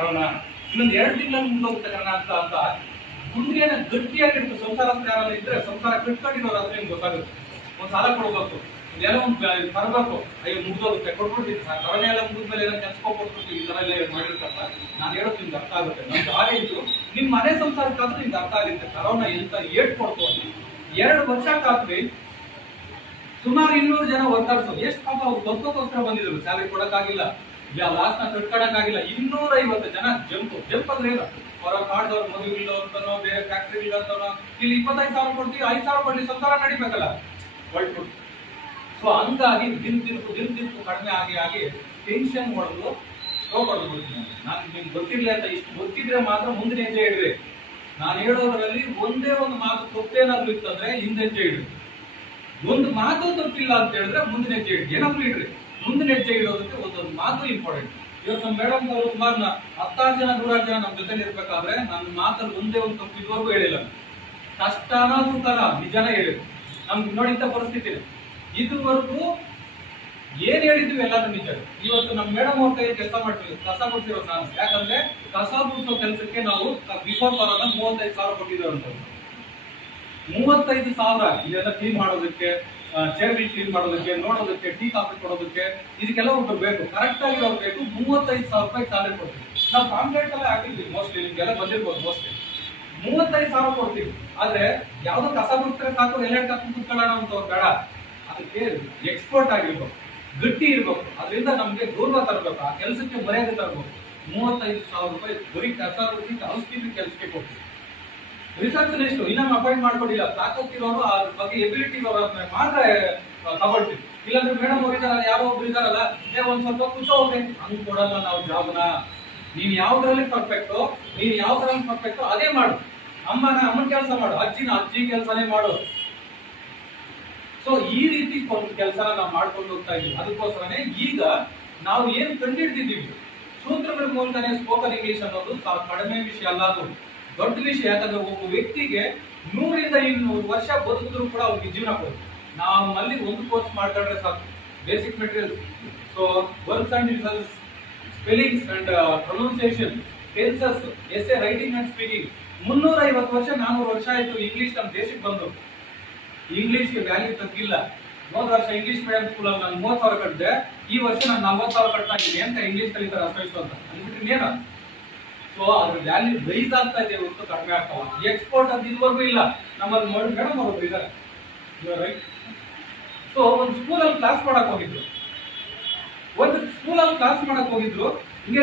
Corona, ಇನ್ನೊಂದು 2 ತಿಂಗಳಲ್ಲಿ ಮುಂದೋಗುತ್ತೆ corona ಅಂತ ಗುಂಡಿಗೆನ ಗಟ್ಟಿಯಾಗಿರುತ್ತೆ. ಸಂಸಾರ ಯಾರಾದ್ರೂ ಇದ್ರೆ, ಸಂಸಾರ ಕಟ್ಕೊಂಡಿರೋರಾದ್ರೆ ನಿಮ್ಗೆ ಗೊತ್ತಾಗುತ್ತೆ. ಒಂದ್ ಸಾಲ ಕೊಡ್ಬೇಕು, ಇದೆಲ್ಲ ಒಂದು ತರಬೇಕು, ಅಯ್ಯೋ ಮುಗ್ದೋಗುತ್ತೆ, ಕೊಟ್ಬಿಡ್ತೀನಿ ಸರ್, ಕರೋನಾ ಎಲ್ಲ ಮುಗಿದ್ಮೇಲೆ ಎಲ್ಲ ಕೆಲ್ಸ್ಕೊಟ್ಬಿಡ್ತೀವಿ, ಈ ತರ ಎಲ್ಲ ಮಾಡಿರ್ತಾರ. ನಾನು ಹೇಳೋದು ನಿಮ್ಗೆ ಅರ್ಥ ಆಗುತ್ತೆ. ನಮ್ಗೆ ಆರೇಜು ನಿಮ್ ಮನೆ ಸಂಸಾರಕ್ಕಾದ್ರೂ ನಿಮ್ಗೆ ಅರ್ಥ ಆಗುತ್ತೆ ಕರೋನಾ ಎಂತ ಏಟ್ ಕೊಡ್ತು ಅಂತ. 2 ವರ್ಷಕ್ಕಾದ್ರಿ ಸುಮಾರು 200 ಜನ ವರ್ಕರ್ಸ್, ಎಷ್ಟು ಪಾಪ ಅವ್ರು ಬದುಕೋಸ್ಕರ ಬಂದಿದ್ರು, ಸ್ಯಾಲರಿ ಕೊಡಕ್ಕಾಗಿಲ್ಲ, ಲಾಸ್ಟ್ ನ ಕಟ್ಕೊಳಕ್ಕಾಗಿಲ್ಲ. 250 ಜನ ಜಂಪ್ ಅಂದ್ರೆ ಏನು, ಅವರ ಕಾಡ್ದವ್ರು ಮದುವೆ ಇಲ್ಲ ಅಂತನೋ, ಬೇರೆ ಫ್ಯಾಕ್ಟ್ರಿ ಇಲ್ಲ ಅಂತನೋ, ಇಲ್ಲಿ 25,000 ಕೊಡ್ತೀವಿ, 5,000 ಕೊಡ್ಲಿ, ಸಂಸಾರ ನಡಿಬೇಕಲ್ಲ, ಹೊರಟು. ಸೊ ಹಂಗಾಗಿ ದಿನ ದಿನಕ್ಕೂ ಕಡಿಮೆ ಆಗಿ ಟೆನ್ಷನ್ ಹೊಡೆದು ಸ್ಟ್ರೋಕ್ ಹೊಡೆದ್ಬಿಡ್ತೀನಿ. ನಾನು ನಿಮ್ಗೆ ಗೊತ್ತಿರ್ಲಿ ಅಂತ, ಇಷ್ಟು ಗೊತ್ತಿದ್ರೆ ಮಾತ್ರ ಮುಂದಿನ ಹೆಜ್ಜೆ ಇಡ್ರಿ. ನಾನು ಹೇಳೋದ್ರಲ್ಲಿ ಒಂದೇ ಒಂದು ಮಾತು ತಪ್ಪೇನಾದ್ರು ಇತ್ತಂದ್ರೆ ಹಿಂದೆ ಹೆಜ್ಜೆ ಇಡ್ರಿ. ಒಂದು ಮಾತು ತಪ್ಪಿಲ್ಲ ಅಂತ ಹೇಳಿದ್ರೆ ಮುಂದಿನ ಹೆಜ್ಜೆ ಇಡ್ರಿ. ಏನಾದ್ರು ಇಡ್ರಿ, ಮುಂದಿನ ಹೆಜ್ಜೆ ಇಡೋದಕ್ಕೆ ಒಂದೊಂದು ಮಾತು ಇಂಪಾರ್ಟೆಂಟ್. ಇವತ್ತು ನಮ್ಮ ಮೇಡಮ್ ಅವರು ಸುಮಾರು 10 ಜನ 100 ಜನ ನಮ್ಮ ಜೊತೆ ಇರ್ಬೇಕಾದ್ರೆ ನನ್ನ ಮಾತಲ್ಲಿ ಒಂದೇ ಒಂದು ತಪ್ಪು ಇದುವರೆಗೂ ಹೇಳಿಲ್ಲ. ಕಷ್ಟನ ಸುಖನ ನಿಜನ ಹೇಳಿದ್ರು. ನಮ್ಗೆ ನೋಡಿದ್ದ ಪರಿಸ್ಥಿತಿ ಇದುವರೆಗೂ ಏನ್ ಹೇಳಿದ್ವಿ ಎಲ್ಲಾದ್ರೂ ನಿಜ. ಇವತ್ತು ನಮ್ಮ ಮೇಡಮ್ ಅವ್ರ ಕೈ ಕೆಲಸ ಮಾಡ್ತೀವಿ, ಕಸ ಗುಡಿಸಿರೋದು ನಾನು. ಯಾಕಂದ್ರೆ ಕಸ ಗುಡಿಸೋ ಕೆಲಸಕ್ಕೆ ನಾವು ಬಿಫೋರ್ ಕೊರೋನಾ 35,000 ಕೊಟ್ಟಿದ್ದೇವೆ ಅಂತ. 35,000 ಇದೆಲ್ಲ ಕ್ಲೀನ್ ಮಾಡೋದಕ್ಕೆ, ಚೇರ್ ಕ್ಲೀನ್ ಮಾಡೋದಕ್ಕೆ, ನೋಡೋದಕ್ಕೆ, ಟೀ ಕಾಫಿ ಕೊಡೋದಕ್ಕೆ, ಇದಕ್ಕೆಲ್ಲ ಒಬ್ಬರು ಬೇಕು, ಕರೆಕ್ಟ್ ಆಗಿರೋರು ಬೇಕು. 35,000 ರೂಪಾಯಿ ಸ್ಯಾಲರಿ ಕೊಡ್ತೀವಿ ನಾವು. ಕಾಂಟ್ರಾಕ್ಟ್ ಎಲ್ಲ ಹಾಕಿದ್ವಿ, ಮೋಸ್ಟ್ಲಿ ನಿಮ್ಗೆಲ್ಲ ಬಂದಿರ್ಬೋದು. ಮೋಸ್ಟ್ಲಿ 35,000 ಕೊಡ್ತೀವಿ. ಆದ್ರೆ ಯಾವ್ದು ಕಸ ಗುಡಿಸಿದ್ರೆ ಸಾಕು, ಎಲ್ಲ ಕಸ ಕುತ್ಕೊಳ್ಳೋಣ ಅಂತ ಬೇಡ. ಅದಕ್ಕೆ ಎಕ್ಸ್ಪರ್ಟ್ ಆಗಿರ್ಬೇಕು, ಗಟ್ಟಿ ಇರ್ಬೇಕು, ಅದರಿಂದ ನಮ್ಗೆ ಗೌರವ ತರಬೇಕು, ಆ ಕೆಲಸಕ್ಕೆ ಮರ್ಯಾದೆ ತರಬೇಕು. 35,000 ರೂಪಾಯಿ ಬರೀ ಕಸ ಗುಡಿಸಿ ಹೌಸ್ ಕೀಪಿಂಗ್ ಕೆಲಸಕ್ಕೆ ಕೊಡ್ತೀವಿ. ರಿಸರ್ಚ್ ಇನ್ನೊಮ್ಮೆ ಅಪಾಯಿಂಟ್ ಮಾಡ್ಕೊಂಡಿಲ್ಲ, ತಾಕತ್ತಿರೋರು ಅದ್ರ ಬಗ್ಗೆ ಎಬಿಲಿಟಿ ಇರೋರು ಮಾತ್ರ ತಗೊಳ್ತೀವಿ. ಇಲ್ಲಾಂದ್ರೆ ಮೇಡಮ್ ಅವ್ರು ಇದಾರಲ್ಲ, ಯಾರೋ ಒಬ್ರು ಇದಾರಲ್ಲ, ಒಂದ್ ಸ್ವಲ್ಪ ಕೂತೋಗ್ರೆ ಹಂಗ್ ಕೊಡಲ್ಲ ನಾವು ಜಾಬ್ನ. ನೀನ್ ಯಾವ್ದ್ರಲ್ಲಿ ಪರ್ಫೆಕ್ಟು, ನೀನ್ ಯಾವ್ದ್ರಲ್ಲಿ ಪರ್ಫೆಕ್ಟು ಅದೇ ಮಾಡು. ಅಮ್ಮನ ಕೆಲಸ ಮಾಡು, ಅಜ್ಜಿ ಕೆಲಸನೇ ಮಾಡು. ಸೊ ಈ ರೀತಿ ಕೆಲಸನ ನಾವು ಮಾಡ್ಕೊಂಡು ಹೋಗ್ತಾ ಇದೀವಿ. ಅದಕ್ಕೋಸ್ಕರನೇ ಈಗ ನಾವು ಏನ್ ಕಂಡಿಡ್ದಿದ್ದೀವಿ, ಸೂತ್ರಗಳ ಮೂಲಕನೇ ಸ್ಪೋಕನ್ ಇಂಗ್ಲಿಷ್ ಅನ್ನೋದು ಕಡಿಮೆ ವಿಷಯ ಅಲ್ಲ, ಅದು ದೊಡ್ಡ ವಿಷಯ. ಯಾಕಂದ್ರೆ ಒಬ್ಬ ವ್ಯಕ್ತಿಗೆ 100 ರಿಂದ 200 ವರ್ಷ ಬದುಕಿದ್ರು ಕೂಡ ಅವ್ರಿಗೆ ಜೀವನ ಕೊಡುತ್ತೆ. ನಾವು ಅಲ್ಲಿ ಒಂದು ಕೋರ್ಸ್ ಮಾಡ್ಕೊಂಡ್ರೆ ಸಾಕು, basic materials. So works and results, spellings and pronunciation, tenses, essay writing and speaking. 350 ವರ್ಷ 400 ವರ್ಷ ಆಯ್ತು ಇಂಗ್ಲಿಷ್ ನಮ್ಮ ದೇಶಕ್ಕೆ ಬಂದು. ಇಂಗ್ಲಿಷ್ಗೆ ವ್ಯಾಲ್ಯೂ ತಗ್ಗಿಲ್ಲ. 1 ವರ್ಷ ಇಂಗ್ಲಿಷ್ ಮೀಡಿಯಂ ಸ್ಕೂಲಲ್ಲಿ ನಾನು 30,000 ಕಟ್ಟಿದೆ, ಈ ವರ್ಷ ನಾನು 40,000 ಕಟ್ತಾ ಇದ್ದೀನಿ ಅಂತ ಇಂಗ್ಲಿಷ್ ಕಲಿತಾರೆ ಅಷ್ಟು ಅಂತ ಅಂದ್ಬಿಟ್ರೆ ಏನ. ಸೊ ಅದ್ರ ವ್ಯಾಲ್ಯೂ ರೈಸ್ ಆಗ್ತಾ ಇದೆ ಹೊರತು ಕಡಿಮೆ ಆಗ್ತಾವ. ಎಕ್ಸ್ಪೋರ್ಟ್ ಅಂತ ಇದುವರೆಗೂ ಇಲ್ಲ. ನಮ್ಮಲ್ಲಿ ಮೇಡಮ್ ಅವರು ಇದ್ದಾರೆ, ರೈಟ್. ಸೊ ಒಂದು ಸ್ಕೂಲಲ್ಲಿ ಕ್ಲಾಸ್ ಮಾಡಕ್ ಹೋಗಿದ್ರು, ಹಿಂಗೆ